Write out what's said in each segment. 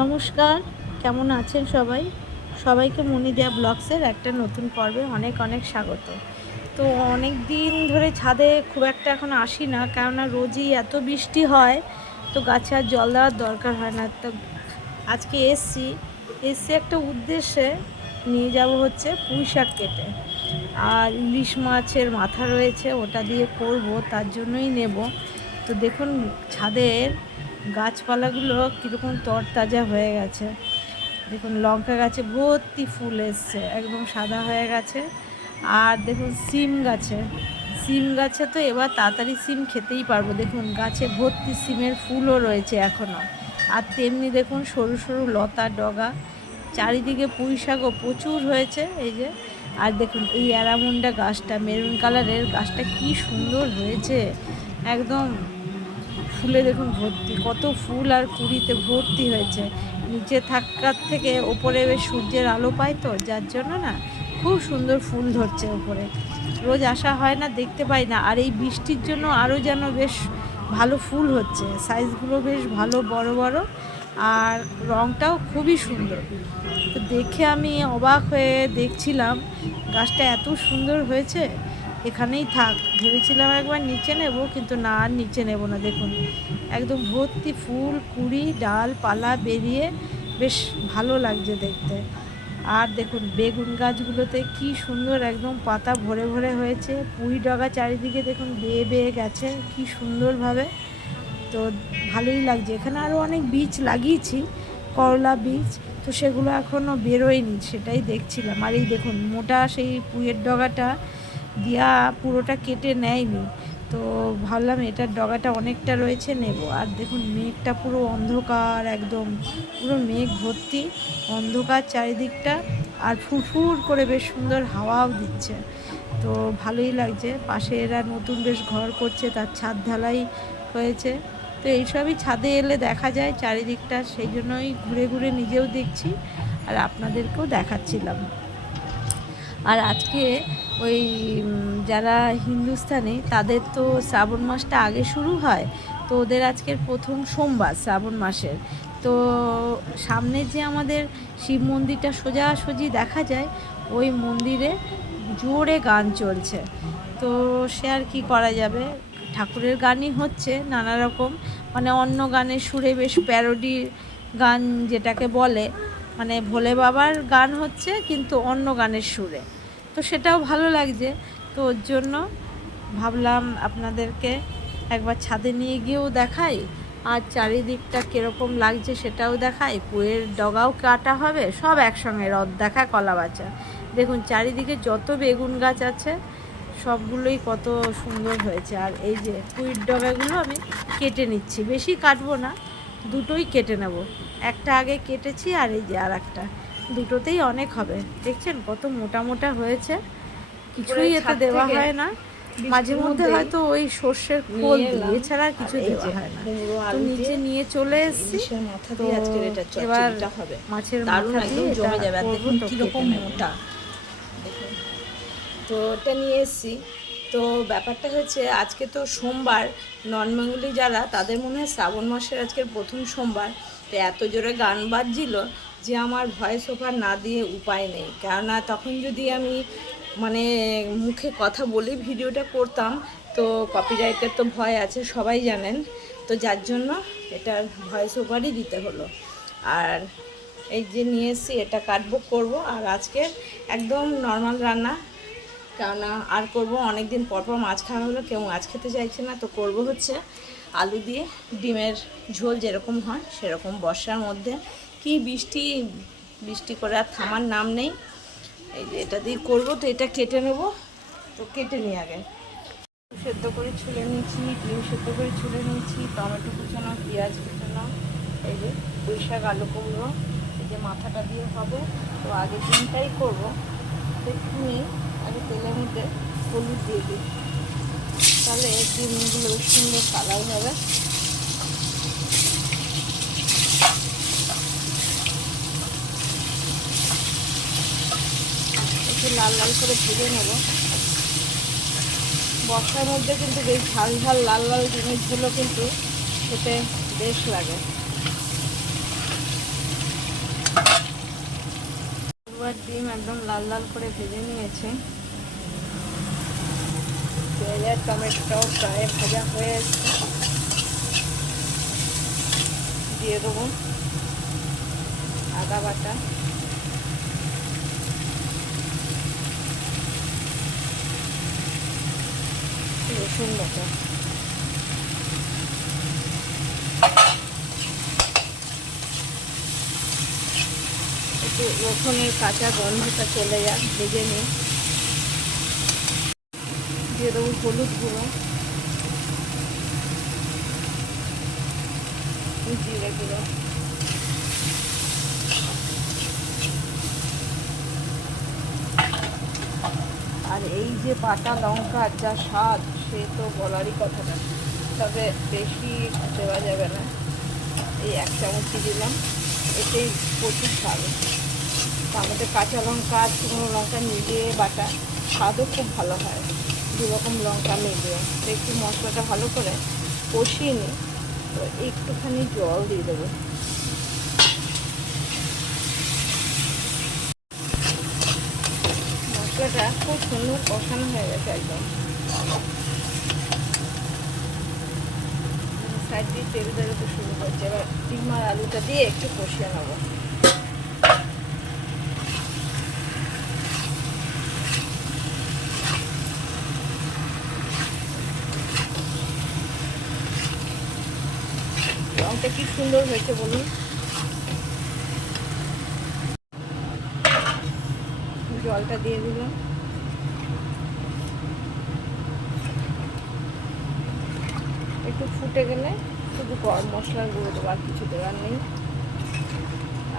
নমস্কার, কেমন আছেন সবাই? সবাইকে মনি দেয়া ব্লগসের একটা নতুন পর্বে অনেক অনেক স্বাগত। তো অনেক দিন ধরে ছাদে খুব একটা এখন আসি না, কেননা রোজই এত বৃষ্টি হয়, তো গাছে আর জল দেওয়ার দরকার হয় না। তো আজকে এসছি এসছি একটা উদ্দেশ্যে নিয়ে যাব হচ্ছে পুঁই শাক কেটে। আর ইলিশ মাছের মাথা রয়েছে, ওটা দিয়ে করব, তার জন্যই নেব। তো দেখুন, ছাদের গাছপালাগুলো কীরকম তরতাজা হয়ে গেছে। দেখুন, লঙ্কা গাছে ভর্তি ফুল এসছে, একদম সাদা হয়ে গেছে। আর দেখুন, সিম গাছে সিম গাছে তো এবার তাড়াতাড়ি সিম খেতেই পারব। দেখুন, গাছে ভর্তি সিমের ফুলও রয়েছে এখনও আর তেমনি দেখুন, সরু সরু লতা ডগা, চারিদিকে পুঁই শাকও প্রচুর হয়েছে, এই যে। আর দেখুন, এই অ্যারামুন্ডা গাছটা, মেরুন কালারের গাছটা কি সুন্দর হয়েছে। একদম ফুলে দেখুন ভর্তি, কত ফুল আর কুড়িতে ভর্তি হয়েছে। নিচে থাকার থেকে ওপরে সূর্যের আলো পায় তো, যার জন্য না খুব সুন্দর ফুল ধরছে ওপরে। রোজ আসা হয় না, দেখতে পাই না। আর এই বৃষ্টির জন্য আরও যেন বেশ ভালো ফুল হচ্ছে। সাইজগুলো বেশ ভালো, বড় বড়। আর রঙটাও খুবই সুন্দর। তো দেখে আমি অবাক হয়ে দেখছিলাম, গাছটা এত সুন্দর হয়েছে। এখানেই থাক। ভেবেছিলাম একবার নিচে নেব, কিন্তু না, আর নিচে নেব না, দেখুন। একদম ভর্তি ফুল, কুড়ি, ডাল, পালা বেরিয়ে বেশ ভালো লাগছে দেখতে। আর দেখুন, বেগুন গাছগুলোতে কি সুন্দর একদম পাতা ভরে ভরে হয়েছে। পুঁই ডগা চারিদিকে দেখুন বেয়ে বেয়ে গেছে, কি সুন্দরভাবে। তো ভালোই লাগছে। এখানে আরও অনেক বীজ লাগিয়েছি, করলা বীজ, তো সেগুলো এখনও বেরোয়নি, সেটাই দেখছিলাম। আর এই দেখুন, মোটা সেই পুঁয়ের ডগাটা দিয়া পুরোটা কেটে নেয়নি। তো ভাবলাম এটার ডগাটা অনেকটা রয়েছে, নেব। আর দেখুন, মেঘটা পুরো অন্ধকার একদম। পুরো মেঘ ভর্তি, অন্ধকার চারিদিকটা। আর ফুরফুর করে বেশ সুন্দর হাওয়াও দিচ্ছে। তো ভালোই লাগছে। পাশে এরা নতুন বেশ ঘর করছে, তার ছাদ ঢালাই হয়েছে। তো এইসবই ছাদে এলে দেখা যায় চারিদিকটা। সেই জন্যই ঘুরে ঘুরে নিজেও দেখছি আর আপনাদেরকেও দেখাচ্ছিলাম। আর আজকে ওই যারা হিন্দুস্তানি, তাদের তো শ্রাবণ মাসটা আগে শুরু হয়। তো ওদের আজকের প্রথম সোমবার শ্রাবণ মাসের। তো সামনে যে আমাদের শিব মন্দিরটা সোজাসুজি দেখা যায়, ওই মন্দিরে জোরে গান চলছে। তো সে আর কি করা যাবে? ঠাকুরের গানই হচ্ছে নানা রকম। মানে অন্য গানের সুরে বেশ প্যারোডি গান যেটাকে বলে। মানে ভোলে বাবার গান হচ্ছে, কিন্তু অন্য গানের সুরে। তো সেটাও ভালো লাগছে। তো ওর জন্য ভাবলাম আপনাদেরকে একবার ছাদে নিয়ে গিয়েও দেখাই। আর চারিদিকটা কীরকম লাগছে সেটাও দেখাই। পুয়ের ডগাও কাটা হবে, সব একসঙ্গে রথ দেখা, কলা বাচা দেখুন, চারিদিকে যত বেগুন গাছ আছে, সবগুলোই কত সুন্দর হয়েছে। আর এই যে পুঁইর ডগাগুলো আমি কেটে নিচ্ছি। বেশি কাটবো না, দুটোই কেটে নেব। একটা আগে কেটেছি আর এই যে আর একটা দুটোতেই অনেক হবে। দেখছেন কত মোটা মোটা হয়েছে। কিছুই এতে দেওয়া হয় না। মাঝে মধ্যে হয়তো ওই সর্ষের খোল। এছাড়া আর কিছু দেওয়া হয় না। তো নিচে নিয়ে চলে এসেছি। তো এটা এবার হবে। মাছের মাথা দিয়ে জমে এটা যাবে। দেখুন কেটে মোটা। তো ওটা নিয়ে এসেছি। তো ব্যাপারটা হচ্ছে আজকে তো সোমবার। নন বেঙ্গলি যারা তাদের মনে হয় শ্রাবণ মাসের আজকের প্রথম সোমবার। তো এত জোরে গান বাজছিল যে আমার ভয়েস ওভার না দিয়ে উপায় নেই। কেননা তখন যদি আমি মানে মুখে কথা বলে ভিডিওটা করতাম, তো কপিরাইটের তো ভয় আছে, সবাই জানেন। তো যার জন্য এটার ভয়েস ওভারই দিতে হলো। আর এই যে নিয়ে এসেছি, এটা কাটবো, করব। আর আজকে একদম নর্মাল রান্না। কেননা আর করব অনেক দিন পর পর মাছ খাওয়া হলো, কেউ মাছ খেতে চাইছে না, তো করব হচ্ছে। আলু দিয়ে ডিমের ঝোল যেরকম হয়, সেরকম বর্ষার মধ্যে। কি বৃষ্টি বৃষ্টি করে আর থামার নাম নেই। এই যে এটা দিয়ে করব, তো এটা কেটে নেব। তো কেটে নিই আগে। সেদ্ধ করে ছুলে নিয়েছি, ডিম সেদ্ধ করে ছুলে নিয়েছি, টমেটো কুচানো, পেঁয়াজ কুচানো, এই যে পুঁই শাক আলু কুমড়ো, এই যে মাথাটা দিয়ে হবে। তো আগে ডিমটাই করব। দেখুনি আগে তেলের মধ্যে হলুদ দিয়ে দিই। তাহলে ডিমগুলো সুন্দর কালার হবে। একটু লাল লাল করে ভেজে নেব। বর্ষার মধ্যে কিন্তু বেশ ঝাল ঝাল লাল লাল জিনিসগুলো কিন্তু খেতে বেশ লাগে। ডিম একদম লাল লাল করে ভেজে নিয়েছে। পেঁয়াজ আর টমেটোটাও প্রায় ভাজা হয়ে দিয়ে দেবো আদা বাটা। রসুন বাটা একটু রসুনের কাঁচা গন্ধটা চলে যাক, ভেজে নিই। দিয়ে দেবো হলুদ গুঁড়ো। জিরে গুঁড়ো। আর এই যে বাটা লঙ্কার যা স্বাদ সে তো বলারই কথা না। তবে বেশি দেওয়া যাবে না। এই এক চামচই দিলাম। এতেই প্রচুর স্বাদ। মধ্যে কাঁচা লঙ্কা, শুকনো লঙ্কা মিলিয়ে বাটা, স্বাদও খুব ভালো হয়। দু রকম লঙ্কা মিলিয়ে একটু মশলাটা ভালো করে কষিয়ে নিই। তো একটুখানি জল দিয়ে দেবো। মশলাটা খুব সুন্দর কষানো হয়ে গেছে একদম। সাইড দিয়ে তেল বেরোতে শুরু করছে। এবার ডিম আর আলুটা দিয়ে একটু কষিয়ে নেব। রংটা কি সুন্দর হয়েছে বলুন। জলটা দিয়ে দিলাম। একটু ফুটে গেলে শুধু গরম মশলার গুঁড়ো দেবো আর কিছু দেওয়ার নেই।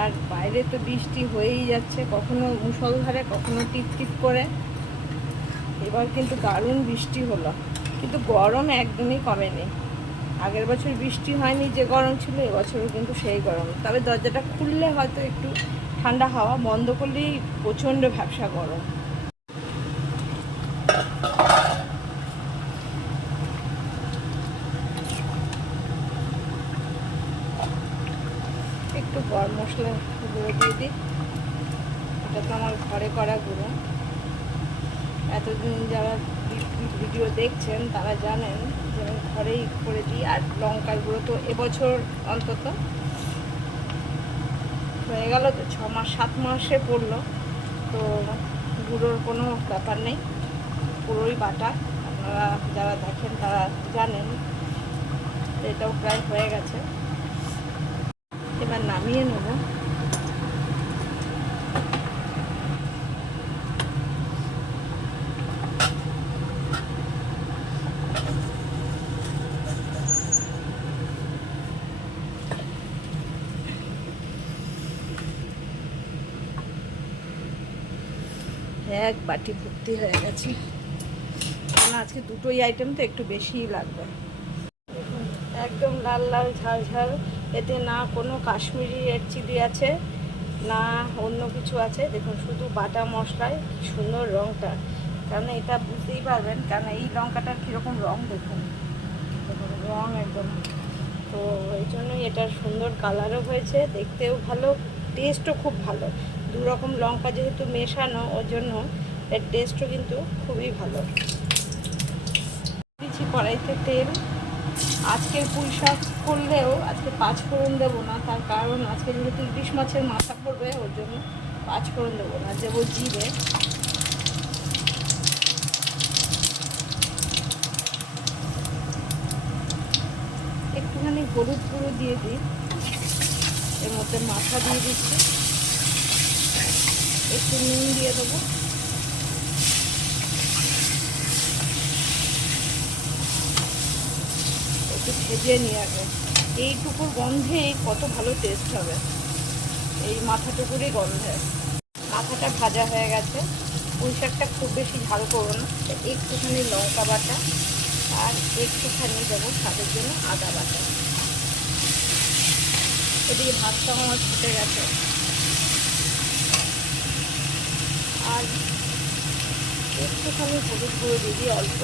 আর বাইরে তো বৃষ্টি হয়েই যাচ্ছে, কখনো মুষলধারে কখনো টিপ টিপ করে। এবার কিন্তু দারুণ বৃষ্টি হলো। কিন্তু গরম একদমই কমেনি। আগের বছর বৃষ্টি হয়নি, যে গরম ছিল, এবছরও কিন্তু সেই গরম। তবে দরজাটা খুললে হয়তো একটু ঠান্ডা হাওয়া বন্ধ করলেই প্রচণ্ড ভ্যাবসা গরম একটু গরম মশলা গুঁড়ো দিয়ে দিই এটা তো আমার ঘরে করা গুঁড়ো এতদিন যারা ভিডিও দেখছেন, তারা জানেন যে আমি ঘরেই করে দিই আর লঙ্কার গুঁড়ো তো এবছর অন্তত। হয়ে গেল তো ছ মাস, সাত মাসে পড়ল। তো গুঁড়োর কোনো ব্যাপার নেই, পুরোই বাটা। আপনারা যারা দেখেন তারা জানেন এটাও প্রায় হয়ে গেছে। এবার নামিয়ে নেব। এক বাটি ভর্তি হয়ে গেছে। আজকে দুটোই আইটেম তো একটু বেশিই লাগবে। একদম লাল লাল ঝাল ঝাল। এতে না কোনো কাশ্মীরি রেড চিলি আছে, না অন্য কিছু আছে। দেখুন, শুধু বাটা মশলায় সুন্দর রঙটা কারণ এটা বুঝতেই পারবেন, কারণ এই লঙ্কাটার কীরকম রঙ দেখুন। রঙ একদম। তো এই জন্যই এটার সুন্দর কালারও হয়েছে, দেখতেও ভালো টেস্টও খুব ভালো। দু রকম লঙ্কা যেহেতু মেশানো ওর জন্য এর টেস্টও কিন্তু খুবই ভালো। দিচ্ছি কড়াইতে তেল। আজকের পুঁই শাক করলেও আজকে পাঁচ ফোড়ন দেবো না, তার কারণ আজকে যেহেতু ইলিশ মাছের মাথা পড়বে ওর জন্য পাঁচ ফোড়ন দেবো না, দেবো জিরে। একটুখানি হলুদ গুঁড়ো দিয়ে দিই, এর মধ্যে মাথা দিয়ে দিচ্ছি। একটু নুন দিয়ে দেবো। একটু ভেজে নিয়ে আগে। এইটুকুর গন্ধে কত ভালো টেস্ট হবে। এই মাথাটুকুরই গন্ধে। মাথাটা ভাজা হয়ে গেছে। পুঁই শাকটা খুব বেশি ঝাল করব না। একটুখানি লঙ্কা বাটা আর একটুখানি দেবো স্বাদের জন্য আদা বাটা। এদিকে ভাতটা আমার ফুটে গেছে। আর একটুখানি হলুদ গুঁড়ো দিই অল্প।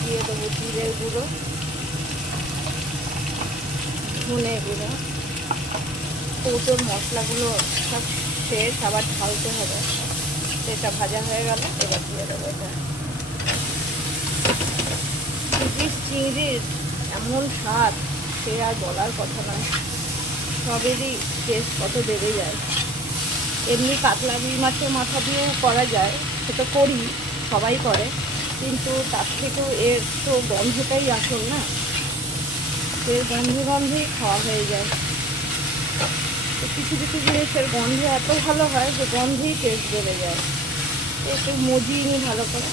দিয়ে দেবো জিরের গুঁড়ো, ধনে গুঁড়ো। কৌটোর মশলাগুলো সব শেষ, আবার ঢালতে হবে। এটা ভাজা হয়ে গেল, এবার দিয়ে দেবো এটা। চিংড়ির এমন স্বাদ, সে আর বলার কথা নয়। সবেরই টেস্ট কত বেড়ে যায়। এমনি কাতলা রুই মাছের মাথা দিয়েও করা যায় সেটা করি, সবাই করে। কিন্তু তার থেকেও এর তো গন্ধটাই আসল না। এর গন্ধে গন্ধেই খাওয়া হয়ে যায়। তো কিছু কিছু জিনিসের গন্ধ এত ভালো হয় যে গন্ধেই টেস্ট বেড়ে যায়। একটু মজিয়ে নিই ভালো করে।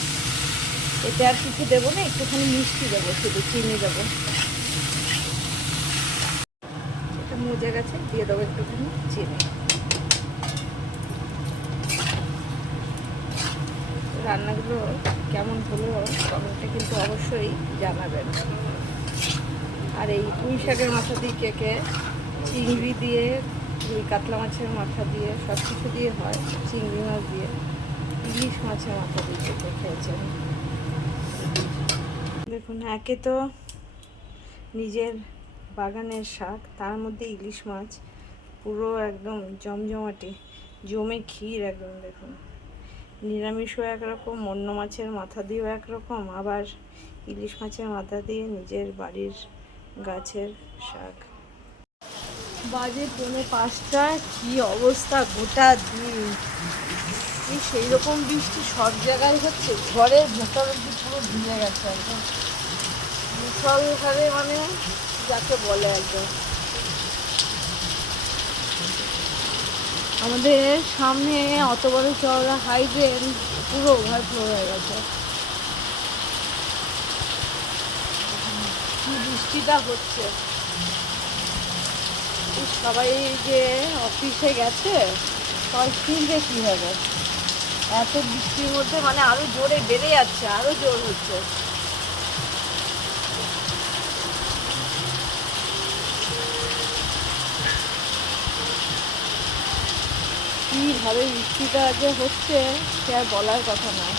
এতে আর কিছু দেবো না, একটুখানি মিষ্টি দেবো, শুধু চিনি দেবো। এটা মজে গেছে, দিয়ে দেবো একটুখানি চিনি। রান্নাগুলো কেমন হলো কমেন্টে কিন্তু অবশ্যই জানাবেন। আর এই পুঁই শাকের মাথা দিয়ে কেকে চিংড়ি দিয়ে কাতলা মাছের মাথা দিয়ে সব কিছু দিয়ে হয়, চিংড়ি মাছ দিয়ে, ইলিশ মাছের মাথা দিয়ে কেকে খেয়েছেন? দেখুন, একে তো নিজের বাগানের শাক, তার মধ্যে ইলিশ মাছ, পুরো একদম জমজমাটি, জমে ক্ষীর একদম, দেখুন। নিরামিষও একরকম, অন্য মাছের মাথা দিয়েও একরকম, আবার ইলিশ মাছের মাথা দিয়ে নিজের বাড়ির গাছের শাক। বাজে পৌনে পাঁচটা, কি অবস্থা গোটা দিন? এই সেই রকম বৃষ্টি সব জায়গায় হচ্ছে ঘরের ভেতর অব্দি পুরো ভিজে গেছে একদম। মুসলধারে মানে যাকে বলে একদম। আমাদের সামনে অত বড় চওড়া হাইড্রেন পুরো ওভারফ্লো হয়ে গেছে। কি বৃষ্টিটা হচ্ছে। সবাই যে অফিসে গেছে, সবাই ফিরবে হবে। এত বৃষ্টির মধ্যে মানে আরও জোরে বেড়ে যাচ্ছে, আরও জোর হচ্ছে। কীভাবে বৃষ্টিটা যে হচ্ছে, সে আর বলার কথা নয়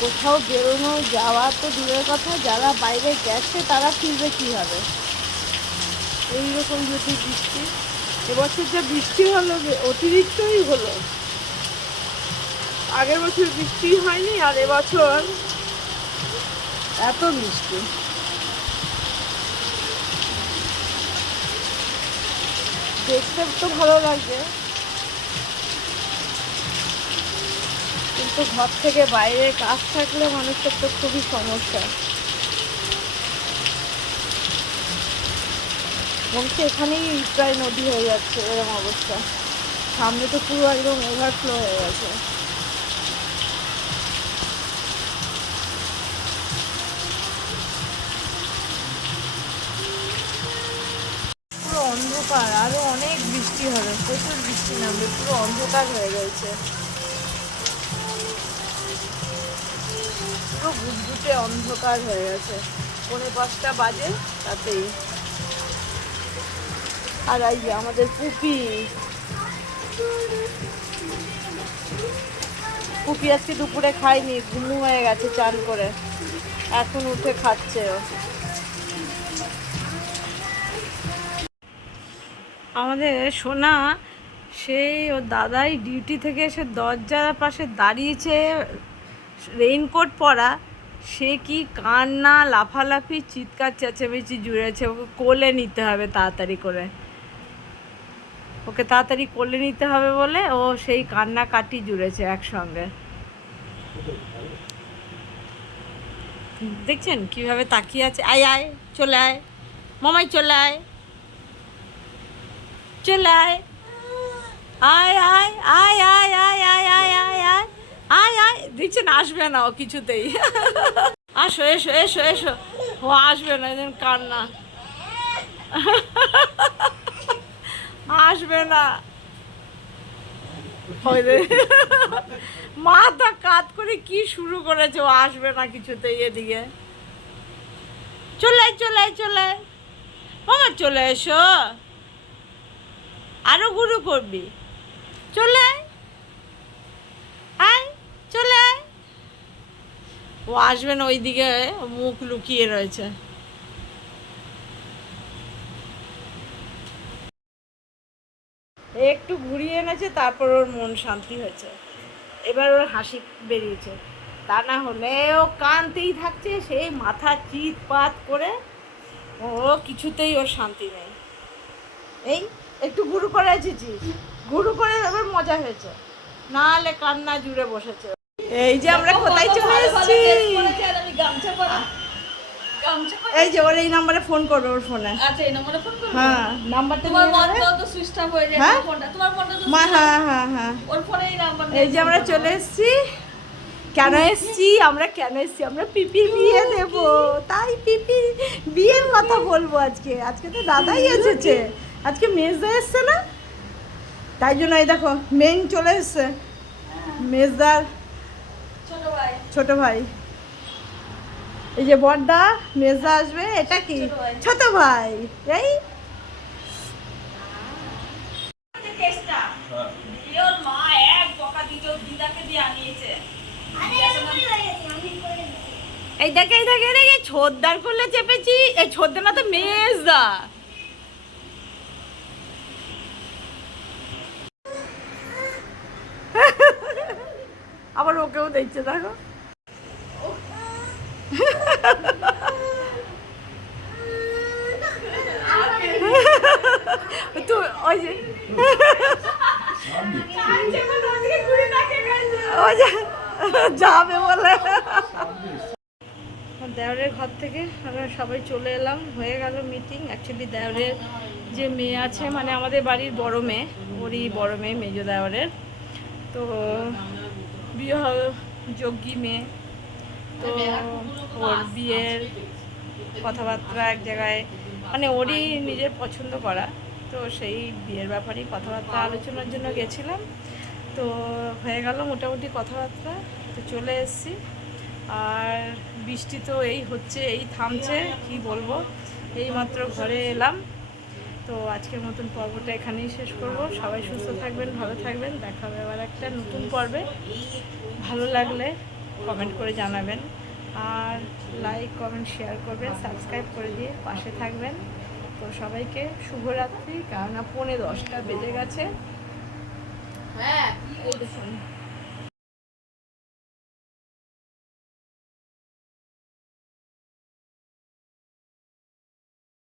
কোথাও বেরোনো, যাওয়া তো দূরের কথা, যারা বাইরে গেছে, তারা ফিরবে কীভাবে? এইরকম যদি বৃষ্টি, এবছর যা বৃষ্টি হলো অতিরিক্তই হলো। আগের বছর বৃষ্টি হয়নি, আর এবছর এত বৃষ্টি। দেখতে তো ভালো লাগছে কিন্তু ঘর থেকে বাইরে কাজ থাকলে মানুষের তো খুবই সমস্যা। বলছে এখানেই প্রায় নদী হয়ে যাচ্ছে, এরকম অবস্থা। সামনে তো পুরো একদম ওভারফ্লো হয়ে গেছে। পুরো অন্ধকার, আরও বৃষ্টি হবে, প্রচুর বৃষ্টি নামবে, পুরো অন্ধকার হয়ে গেছে পুরো গুটগুটে অন্ধকার হয়ে গেছে। পৌনে পাঁচটা বাজে, তাতেই। আর এই যে আমাদের পুপি। পুপি আজকে দুপুরে খায়নি, ঘুমু হয়ে গেছে চান করে। এখন উঠে খাচ্ছে ও। আমাদের সোনা, সেই ওর দাদাই ডিউটি থেকে এসে দরজার পাশে দাঁড়িয়েছে রেইনকোট পরা। সে কি কান্না, লাফালাফি, চিৎকার, চেঁচামেচি জুড়েছে, ওকে কোলে নিতে হবে তাড়াতাড়ি করে। ওকে তাড়াতাড়ি কোলে নিতে হবে বলে ও সেই কান্না কাটি জুড়েছে একসঙ্গে। দেখছেন কীভাবে তাকিয়ে আছে? আয় আয়, চলে আয়। মামাই চলে আয়। চলে আয় আয় আয় আয় আয় আয় আয় আয় আয় আয় আয় আয় দেখছেন আসবে না ও কিছুতেই। আসো, এসো এসো এসো। ও আসবে না যেন কান্না। আসবে না। মাথা কাত করে কি শুরু করেছে, ও আসবে না কিছুতেই এদিকে। চলে চলে চলে। আয়। মামা চলে এসো। আরও গুরু করবি। চলে আয়। আয়, চলে আয়। ও আসবে না, ওইদিকে মুখ লুকিয়ে রয়েছে। একটু ঘুরিয়ে এনেছে, তারপর ওর মন শান্তি হয়েছে। এবার ওর হাসি বেরিয়েছে। তা না হলে ও কানতেই থাকছে, সেই মাথা চিৎ পাত করে। ও কিছুতেই ওর শান্তি নেই। এই একটু গুরু করে এসেছিস গুরু করে এবার মজা হয়েছে। না হলে কান্না জুড়ে বসেছে। এই যে আমরা কোথায় চলে এসেছি। এই যে ওর এই নাম্বারে ফোন করবে ওর ফোনে আচ্ছা এই নম্বরে ফোন করব? হ্যাঁ নাম্বারটা তোমার নিয়ে তো সুইচ অফ হয়ে যায়? হ্যাঁ? ফোনটা তোমার ফোনটা তো মা switch off। হ্যাঁ হ্যাঁ হ্যাঁ। ওর ফোনে এই নাম্বার এই যে আমরা চলে এসেছি। কেন এসেছি? আমরা কেন এসেছি? আমরা পিপির বিয়ে দেব। তাই পিপির বিয়ের কথা বলব আজকে। আজকে তো দাদাই এসেছে। আজকে মেজদা এসছে না? তাই জন্য এই দেখো মেন চলে এসছে। মেজদার ছোট ভাই। এই যে বড়দা মেজদা আসবে এটা কি? ছোট ভাই। এই? আনিয়েছে। এই দেখে এই দেখে দেখে ছোদ্দার করলে চেপেছি। এই ছোদ্দার না তো মেজদা আবার ওকেও দেখছে দেখো তো ওই যাবে বলে। দেওরের ঘর থেকে আমরা সবাই চলে এলাম। হয়ে গেল মিটিং অ্যাকচুয়ালি দেওরের যে মেয়ে আছে মানে আমাদের বাড়ির বড় মেয়ে, ওরই বড় মেয়ে, মেজো দেওরের। তো বিয়ে যোগ্যী মেয়ে। তো ওর বিয়ের কথাবার্তা এক জায়গায় মানে ওরই নিজের পছন্দ করা। তো সেই বিয়ের ব্যাপারেই কথাবার্তা আলোচনার জন্য গেছিলাম। তো হয়ে গেল মোটামুটি কথাবার্তা। তো চলে এসেছি। আর বৃষ্টি তো এই হচ্ছে এই থামছে কি বলব? এই মাত্র ঘরে এলাম। তো আজকের মতন পর্বটা এখানেই শেষ করব। সবাই সুস্থ থাকবেন, ভালো থাকবেন। দেখা হবে আবার একটা নতুন পর্বে। ভালো লাগলে কমেন্ট করে জানাবেন। আর লাইক কমেন্ট শেয়ার করবেন সাবস্ক্রাইব করে দিয়ে পাশে থাকবেন। তো সবাইকে শুভরাত্রি। কেননা পৌনে দশটা বেজে গেছে। হ্যাঁ